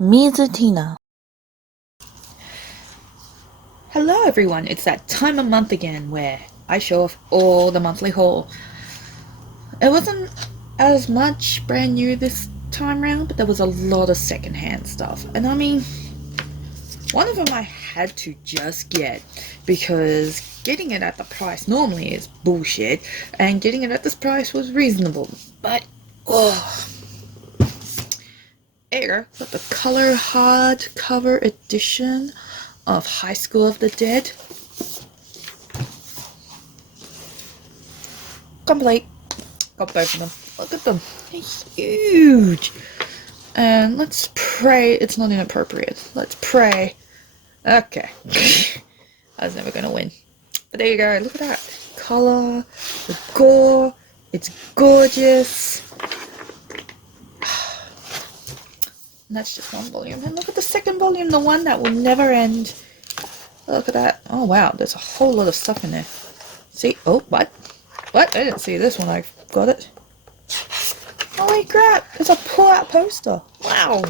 Mizutina. Hello everyone, it's that time of month again where I show off all the monthly haul. It wasn't as much brand new this time round, but there was a lot of secondhand stuff. And I mean, one of them I had to just get because getting it at the price normally is bullshit, and getting it at this price was reasonable. But, oh, here, got the color hardcover edition of High School of the Dead. Complete. Got both of them. Look at them. They're huge. And let's pray it's not inappropriate. Let's pray. Okay. I was never going to win. But there you go. Look at that. Color, the gore. It's gorgeous. And that's just one volume. And look at the second volume, the one that will never end. Look at that. Oh, wow. There's a whole lot of stuff in there. See? Oh, what? What? I didn't see this when I got it. Holy crap! It's a pull-out poster. Wow.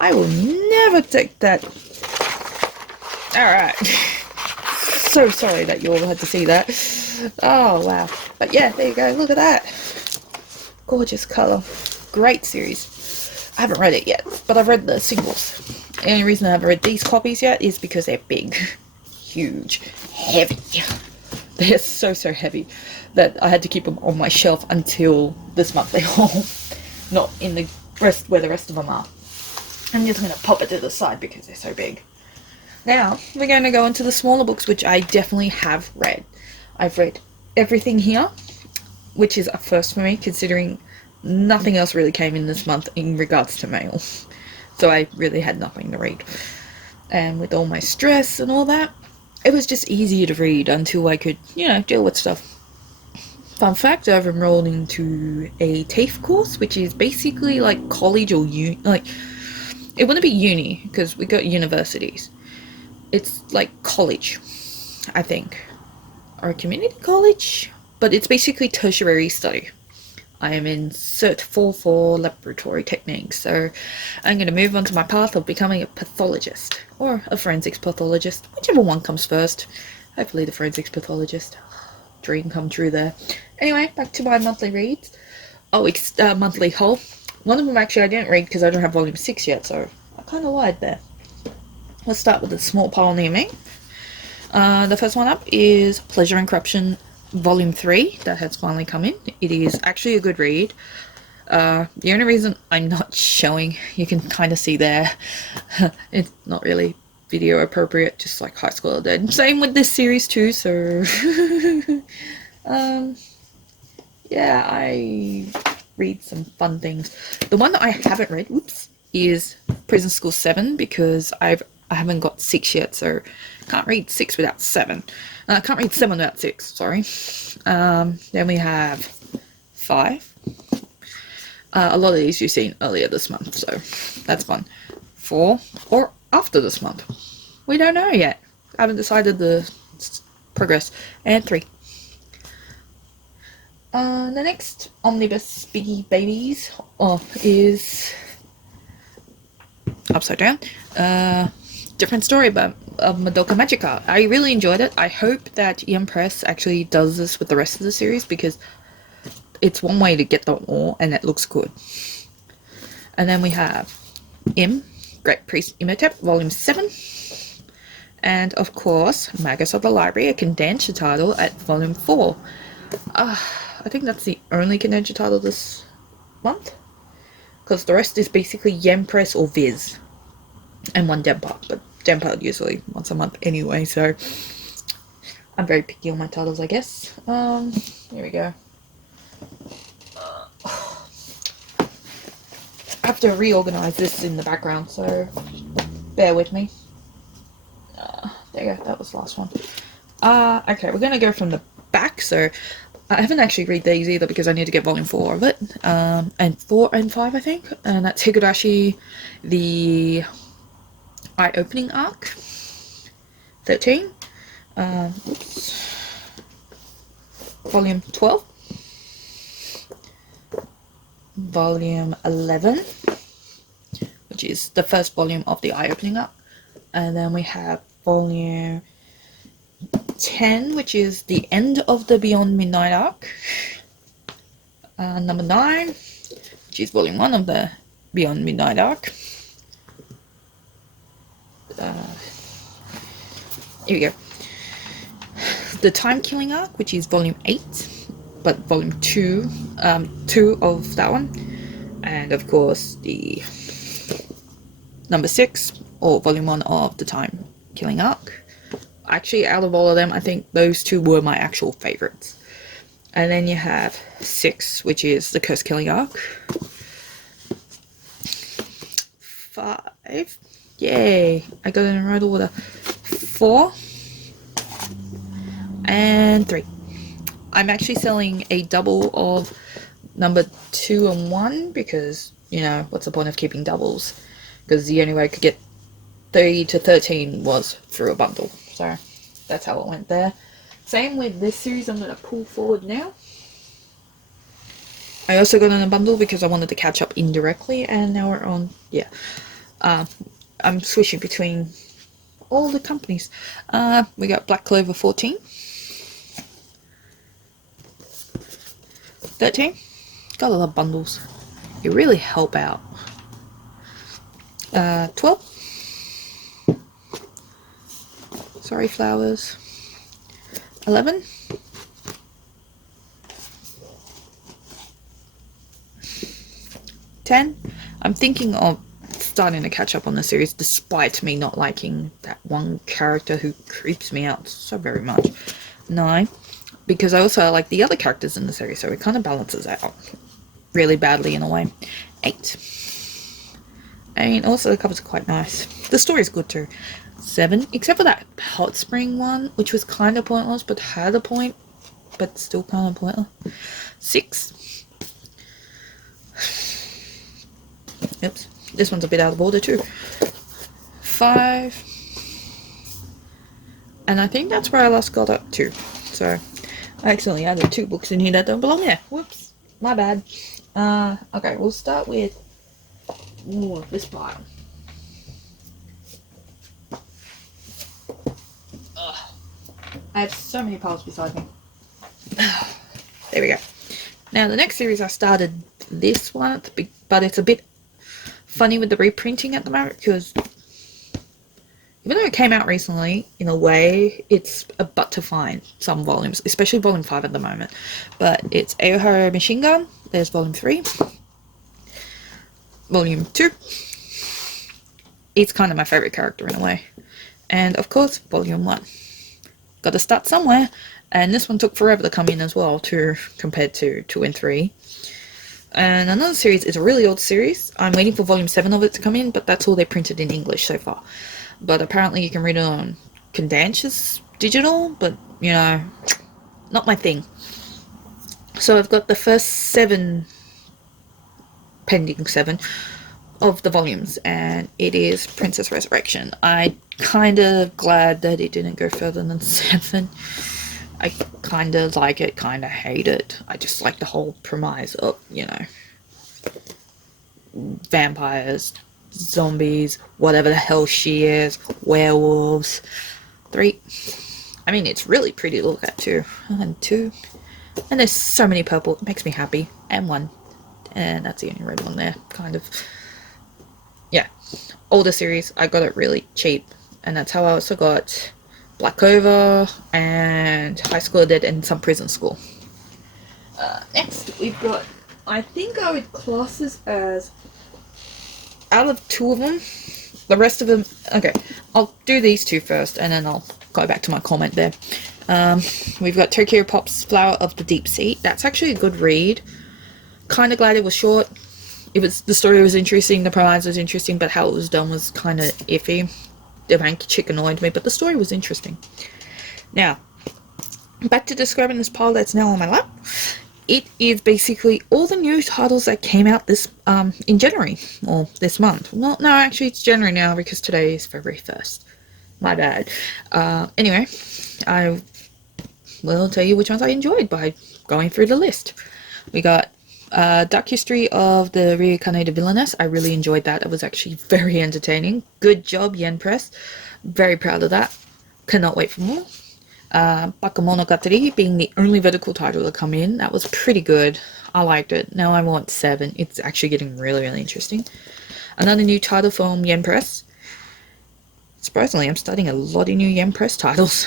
I will never take that. Alright. So sorry that you all had to see that. Oh, wow. But yeah, there you go. Look at that. Gorgeous colour. Great series. I haven't read it yet, but I've read the singles. The only reason I haven't read these copies yet is because they're big. Huge. Heavy. They're so heavy that I had to keep them on my shelf until this monthly haul, not in the rest where the rest of them are. I'm just going to pop it to the side because they're so big. Now, we're going to go into the smaller books, which I definitely have read. I've read everything here, which is a first for me, considering nothing else really came in this month in regards to mail. So I really had nothing to read. And with all my stress and all that, it was just easier to read until I could, deal with stuff. Fun fact, I've enrolled into a TAFE course, which is basically like college or like, it wouldn't be uni, because we got universities. It's like college, I think. Or a community college, but it's basically tertiary study. I am in Cert 4 for laboratory techniques, so I'm going to move on to my path of becoming a pathologist, or a forensics pathologist, whichever one comes first. Hopefully the forensics pathologist. Dream come true there. Anyway, back to my monthly reads. Oh, it's monthly haul. One of them actually I didn't read because I don't have volume 6 yet, so I kind of lied there. Let's start with the small pile near me. The first one up is Pleasure and Corruption Volume 3. That has finally come in. It is actually a good read. The only reason I'm not showing, you can kind of see there, it's not really video appropriate, just like High School of the Dead. Same with this series too, so yeah, I read some fun things. The one that I haven't read, is Prison School 7 because I haven't got 6 yet, so can't read 6 without 7. I can't read 7 without 6, sorry. Then we have 5. A lot of these you've seen earlier this month, so that's fun. 4, or after this month. We don't know yet. I haven't decided the progress. And 3. The next omnibus biggie babies is Upside Down. Different story about Madoka Magica. I really enjoyed it. I hope that EM Press actually does this with the rest of the series because it's one way to get them all and it looks good. And then we have Great Priest Imhotep, Volume 7. And of course, Magus of the Library, a condensed title at Volume 4. I think that's the only condensed title this month. Because the rest is basically Yen Press or Viz. And one Denpa, but Denpa usually once a month anyway, so I'm very picky on my titles, I guess. Here we go. I have to reorganize this in the background, so bear with me. There you go, that was the last one. Okay, we're gonna go from the back, so I haven't actually read these either because I need to get volume 4 of it, and 4 and 5 I think, and that's Higurashi, the eye-opening arc, 13, volume 12, volume 11, which is the first volume of the eye-opening arc. And then we have volume 10, which is the end of the Beyond Midnight arc. Number 9, which is volume 1 of the Beyond Midnight arc. Here we go. The Time Killing arc, which is volume 8, but volume 2 of that one. And of course the number 6, or volume 1 of the Time Killing arc. Actually, out of all of them, I think those 2 were my actual favorites. And then you have 6, which is the Curse Killing arc. 5, yay, I got it in the right order. 4 and 3. I'm actually selling a double of number 2 and 1 because, you know, what's the point of keeping doubles? Because the only way I could get 3 to 13 was through a bundle. So that's how it went there. Same with this series. I'm going to pull forward now. I also got in a bundle because I wanted to catch up indirectly, and now we're on, yeah. I'm switching between all the companies. We got Black Clover 14. 13. Gotta love bundles. You really help out. 12. Sorry, Flowers. 11. 10. I'm thinking of starting to catch up on the series despite me not liking that one character who creeps me out so very much. 9. Because I also like the other characters in the series, so it kind of balances out really badly in a way. 8. I mean, also the covers are quite nice. The story's good too. 7. Except for that Hot Spring one, which was kind of pointless, but had a point, but still kind of pointless. 6. Oops, this one's a bit out of order too. 5. And I think that's where I last got up to. So, I accidentally added 2 books in here that don't belong there. Whoops, my bad. Okay, we'll start with this pile. I have so many piles beside me. There we go. Now, the next series I started this one at the big, but it's a bit funny with the reprinting at the moment because even though it came out recently, in a way, it's a butt to find some volumes, especially volume 5 at the moment. But it's Aohara Machine Gun. There's volume 3. Volume 2. It's kind of my favorite character in a way. And of course, volume 1. Got to start somewhere. And this one took forever to come in as well, compared to 2 and 3. And another series is a really old series. I'm waiting for volume 7 of it to come in, but that's all they printed in English so far. But apparently you can read it on Kodansha's digital, but, you know, not my thing. So I've got the first 7, pending 7, of the volumes, and it is Princess Resurrection. I kind of glad that it didn't go further than 7. I kind of like it, kind of hate it. I just like the whole premise of, you know, vampires, zombies, whatever the hell she is, werewolves. 3. I mean, it's really pretty to look at too. And 2. And there's so many purple, it makes me happy. And 1. And that's the only red one there, kind of. Yeah. Older series, I got it really cheap. And that's how I also got Black Clover and High School Dead and some Prison School. Next, we've got, I think I would class this as, out of 2 of them, the rest of them, okay, I'll do these 2 first, and then I'll go back to my comment there. We've got Tokyo Pop's Flower of the Deep Sea. That's actually a good read. Kind of glad it was short. The story was interesting, the premise was interesting, but how it was done was kind of iffy. The main chick annoyed me, but the story was interesting. Now, back to describing this pile that's now on my lap. It is basically all the new titles that came out this in January, or this month. Well, no, actually it's January now because today is February 1st. My bad. Anyway, I will tell you which ones I enjoyed by going through the list. We got Dark History of the Reincarnated Villainess. I really enjoyed that. It was actually very entertaining. Good job, Yen Press. Very proud of that. Cannot wait for more. Bakemonogatari being the only vertical title to come in. That was pretty good. I liked it. Now I want 7. It's actually getting really, really interesting. Another new title from Yen Press. Surprisingly, I'm starting a lot of new Yen Press titles.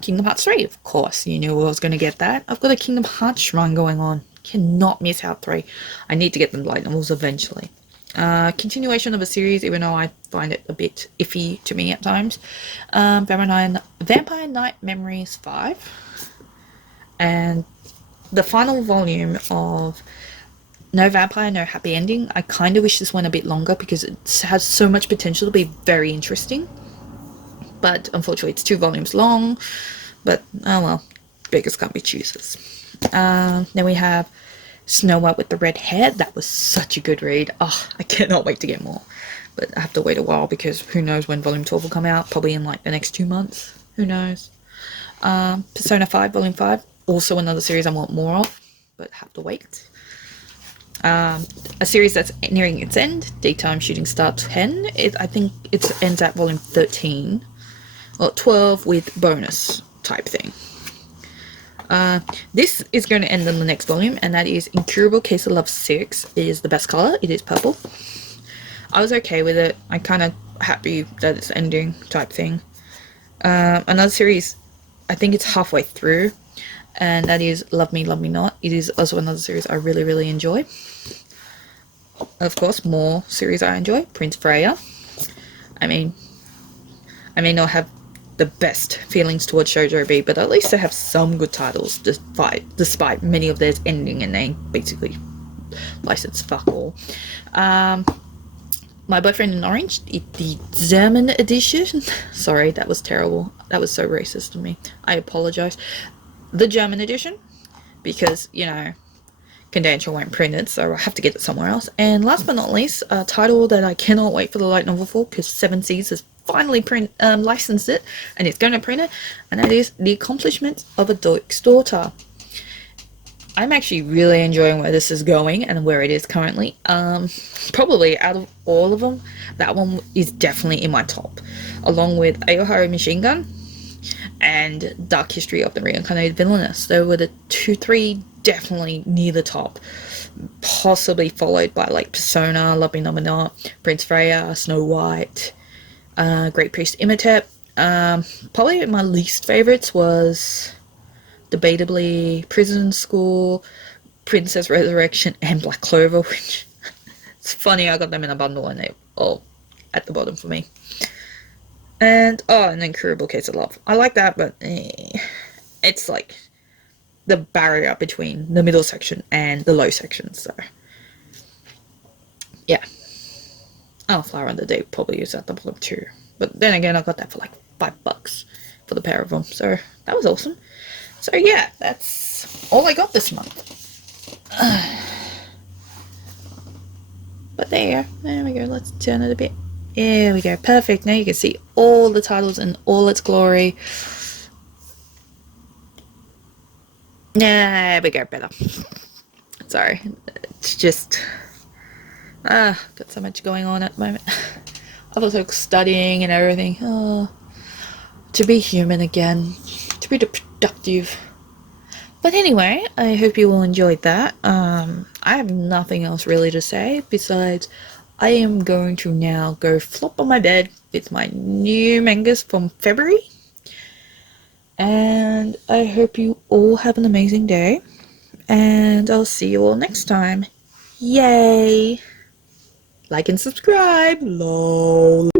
Kingdom Hearts 3, of course. You knew I was going to get that. I've got a Kingdom Hearts shrine going on. Cannot miss out 3. I need to get them light novels eventually. Continuation of a series, even though I find it a bit iffy to me at times. Vampire Night Memories 5. And the final volume of No Vampire, No Happy Ending. I kind of wish this went a bit longer because it has so much potential to be very interesting. But unfortunately it's 2 volumes long. But, oh well, beggars can't be choosers. Then we have Snow White with the Red Hair. That was such a good read. Oh, I cannot wait to get more. But I have to wait a while because who knows when volume 12 will come out. Probably in like the next 2 months. Who knows. Persona 5 volume 5. Also another series I want more of. But have to wait. A series that's nearing its end. Daytime Shooting Star 10. I think it ends at volume 13. Well, 12 with bonus type thing. This is going to end in the next volume, and that is Incurable Case of Love 6. It is the best color. It is purple. I was okay with it. I'm kind of happy that it's ending type thing. Another series, I think it's halfway through, and that is Love Me, Love Me Not. It is also another series I really, really enjoy. Of course, more series I enjoy. Prince Freya. I may not have the best feelings towards Shoujo B, but at least they have some good titles despite many of theirs ending and they basically license fuck all. My Boyfriend in Orange, the German edition. Sorry, that was terrible. That was so racist of me. I apologize. The German edition, because, you know, Kodansha won't print it, so I have to get it somewhere else. And last but not least, a title that I cannot wait for the light novel for, because 7 Seas has finally licensed it, and it's going to print it, and that is The Accomplishments of a Duke's Daughter. I'm actually really enjoying where this is going and where it is currently. Probably out of all of them, that one is definitely in my top, along with Aoharu Machine Gun and Dark History of the Reincarnated Villainess. They were the 2-3 definitely near the top, possibly followed by like Persona, Love Me, Love Me Not, Prince Freya, Snow White, Great Priest Imhotep. Probably my least favorites was debatably Prison School, Princess Resurrection, and Black Clover, which it's funny I got them in a bundle and they're all at the bottom for me. And and then Incurable Case of Love. I like that, but it's like the barrier between the middle section and the low section, so yeah. Flower and the Day probably is at the bottom too, but then again I got that for like $5 for the pair of them, so that was awesome. So yeah, that's all I got this month. But there we go. Let's turn it a bit. There we go, perfect. Now you can see all the titles in all its glory. There we go, better. Sorry, it's just got so much going on at the moment. I was like studying and everything. To be human again, to be productive. But anyway, I hope you all enjoyed that. I have nothing else really to say besides I am going to now go flop on my bed with my new mangas from February. And I hope you all have an amazing day. And I'll see you all next time. Yay! Like and subscribe. LOL.